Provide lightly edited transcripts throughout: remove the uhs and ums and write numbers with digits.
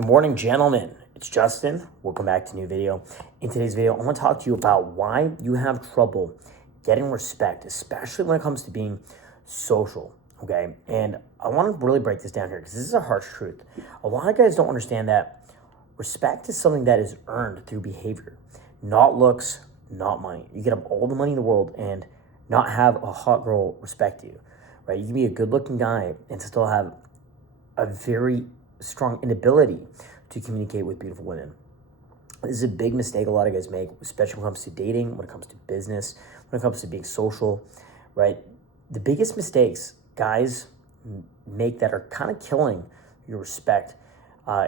Good morning, gentlemen. It's Justin. Welcome back to a new video. In today's video, I want to talk to you about why you have trouble getting respect, especially when it comes to being social, okay? And I want to really break this down here because this is a harsh truth. A lot of guys don't understand that respect is something that is earned through behavior, not looks, not money. You can have all the money in the world and not have a hot girl respect you, right? You can be a good-looking guy and still have a very strong inability to communicate with beautiful women. This is a big mistake a lot of guys make, especially when it comes to dating, when it comes to business, when it comes to being social, right? The biggest mistakes guys make that are kind of killing your respect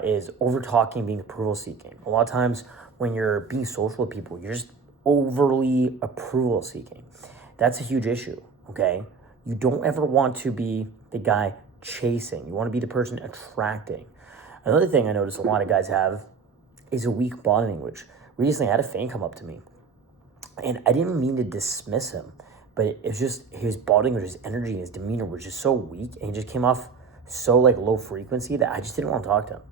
is over-talking, being approval-seeking. A lot of times when you're being social with people, you're just overly approval-seeking. That's a huge issue, okay? You don't ever want to be the guy chasing. You want to be the person attracting. Another thing I notice a lot of guys have is a weak body language. Recently, I had a fan come up to me, and I didn't mean to dismiss him, but it's just his body language, his energy, his demeanor was just so weak, and he just came off so like low frequency that I just didn't want to talk to him,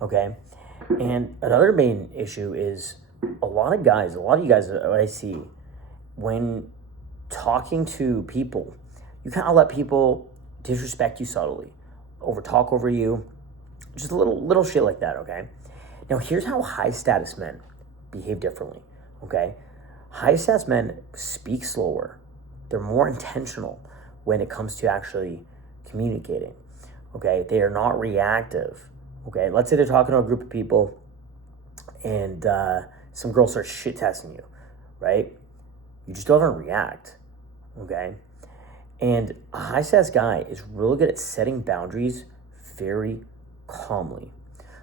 okay? And another main issue is a lot of you guys that I see, when talking to people, you kind of let people disrespect you subtly, talk over you, just a little shit like that, okay? Now, here's how high status men behave differently, okay? High status men speak slower. They're more intentional when it comes to actually communicating, okay? They are not reactive, okay? Let's say they're talking to a group of people and some girl starts shit testing you, right? You just don't even react, okay? And a high status guy is really good at setting boundaries very calmly.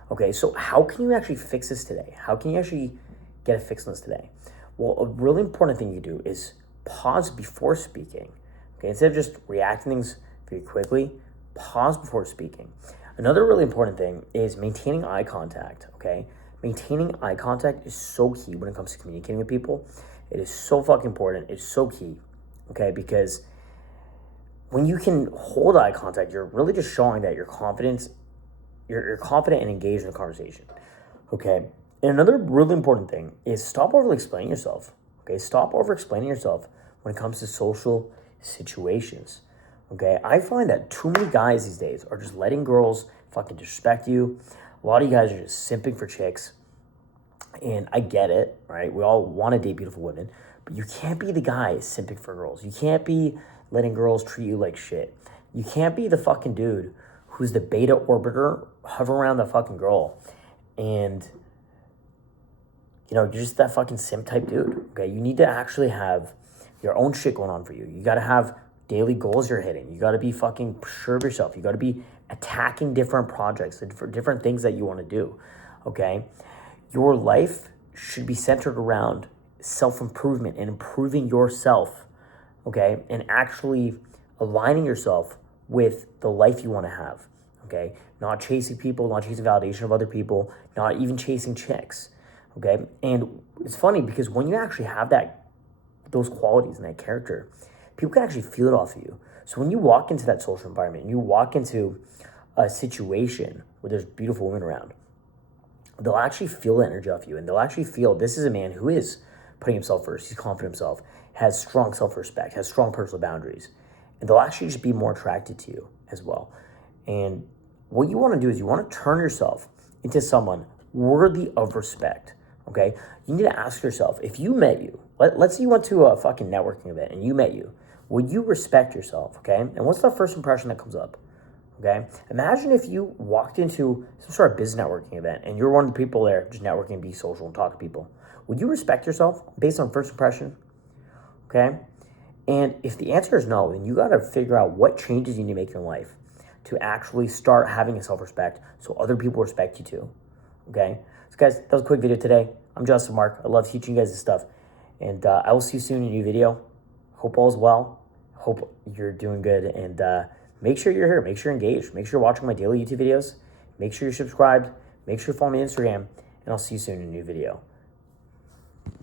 Okay, so how can you actually fix this today? How can you actually get a fix on this today? Well, a really important thing you do is pause before speaking. Okay, instead of just reacting things very quickly, pause before speaking. Another really important thing is maintaining eye contact, okay? Maintaining eye contact is so key when it comes to communicating with people. It is so fucking important. It's so key, okay? Because when you can hold eye contact, you're really just showing that you're confident and engaged in the conversation, okay? And another really important thing is stop over-explaining yourself, okay? Stop over-explaining yourself when it comes to social situations, okay? I find that too many guys these days are just letting girls fucking disrespect you. A lot of you guys are just simping for chicks, and I get it, right? We all want to date beautiful women, but you can't be the guy simping for girls. You can't be letting girls treat you like shit. You can't be the fucking dude who's the beta orbiter hovering around the fucking girl. And, you know, you're just that fucking simp type dude, okay? You need to actually have your own shit going on for you. You got to have daily goals you're hitting. You got to be fucking sure of yourself. You got to be attacking different projects and for different things that you want to do, okay? Your life should be centered around self-improvement and improving yourself, okay? And actually aligning yourself with the life you want to have, okay? Not chasing people, not chasing validation of other people, not even chasing chicks, okay? And it's funny because when you actually have those qualities and that character, people can actually feel it off of you. So when you walk into that social environment and you walk into a situation where there's beautiful women around, they'll actually feel the energy off you, and they'll actually feel this is a man who is putting himself first, he's confident in himself, has strong self-respect, has strong personal boundaries, and they'll actually just be more attracted to you as well. And what you want to do is you want to turn yourself into someone worthy of respect, okay? You need to ask yourself, if you met you, let's say you went to a fucking networking event and you met you, would you respect yourself, okay? And what's the first impression that comes up, okay? Imagine if you walked into some sort of business networking event and you're one of the people there just networking, be social, and talk to people. Would you respect yourself based on first impression, okay? And if the answer is no, then you got to figure out what changes you need to make in your life to actually start having a self-respect so other people respect you too, okay? So guys, that was a quick video today. I'm Justin Mark. I love teaching you guys this stuff. And I will see you soon in a new video. Hope all is well. Hope you're doing good. And make sure you're here. Make sure you're engaged. Make sure you're watching my daily YouTube videos. Make sure you're subscribed. Make sure you follow me on Instagram. And I'll see you soon in a new video.